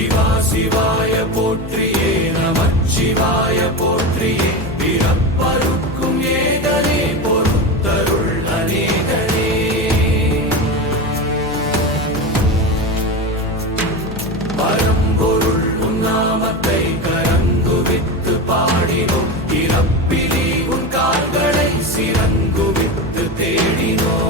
சிவா சிவாய போற்றியே நமச்சிவாய போற்றியே பிறப்பருக்கும் ஏதனே பொறுத்தருள் அநேகனே பரம்பொருள் உன்னாமத்தை கரங்குவித்து பாடினோம் இறப்பிலி உன் கால்களை சிறங்குவித்து தேடினோம்